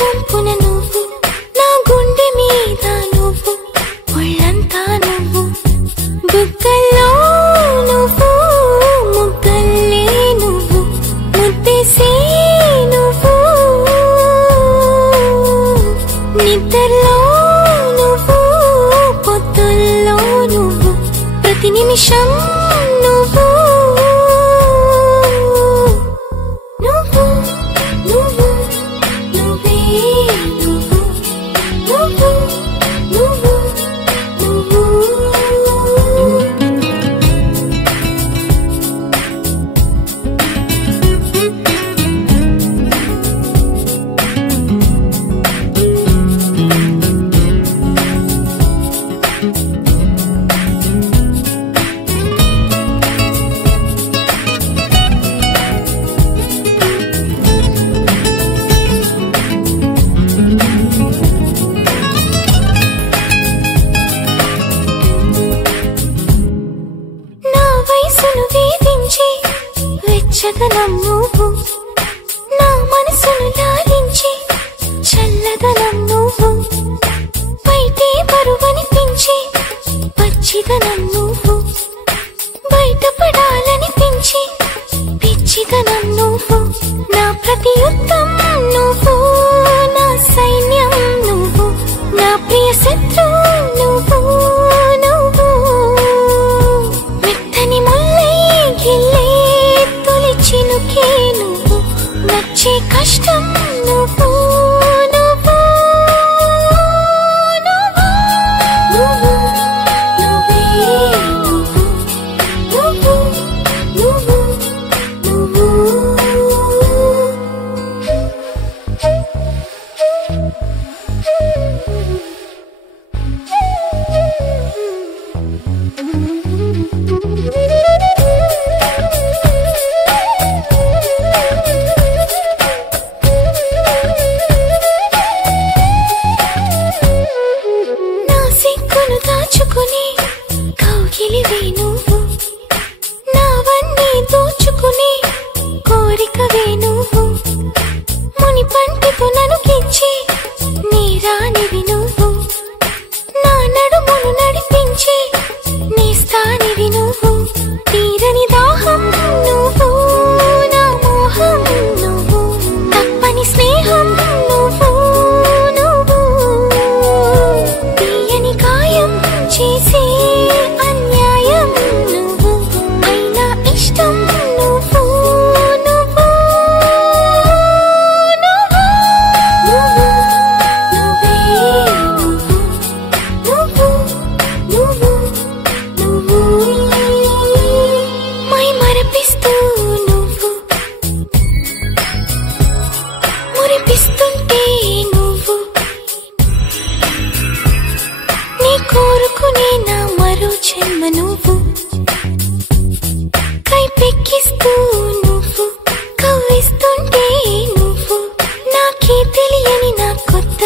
వంపున నువ్వు నా గుండె మీద నువ్వు ఒళ్ళంతా నువ్వు బుగ్గల్లో నువ్వు ముగ్గల్లే నువ్వు ముద్దెసే నువ్వు నిద్రలో నువ్వు పొద్దుల్లో నువ్వు ప్రతి నిమిషం నువ్వు నువ్వు నువ్వు నువ్వే నువ్వు నువ్వు నువ్వు నువ్వు వెచ్చదనం నువ్వు నా మనసును లాలించి చల్లదనం నువ్వు బయటే బరువనిపించి పచ్చిదనం నువ్వు బయటపడాలనిపించి పిచ్చిదనం నువ్వు నా ప్రతి యుద్ధం నువ్వు నా సైన్యం నువ్వు నా ప్రియ శత్రువు నువ్వు నువ్వు మెత్తని ముల్లై గిల్లే చినుకే నువ్వు నచ్చే కష్టం నువ్వు నువ్వు నువ్వు నువ్వు నువ్వే నువ్వు నువ్వు నువ్వు దాచుకుని కౌగిలివే నువ్వు నావన్నీ దోచుకుని కోరికవే నువ్వు ముని పంటకు ననుకించి నీ రాణివి నువ్వు నా నడుమును నడిపించి నీ స్థానివి నువ్వు తీరని దాహం నువ్వు నా మోహం నువ్వు తప్పని స్నేహం నువ్వు నువ్వు తీయని గాయం చేసే అన్యాయం నువ్వు అయినా ఇష్టం నువ్వు నువ్వు నువ్వు నువ్వు నువ్వే నువ్వు నువ్వు నువ్వు మై మరపిస్తూ నువ్వు మురిపిస్తుంటే నువ్వు నీ కోరుకునే నా మరో జన్మ నువ్వు కైపెక్కిస్తూ నువ్వు కవ్విస్తుంటే నువ్వు నాకే తెలియని నా కొత్త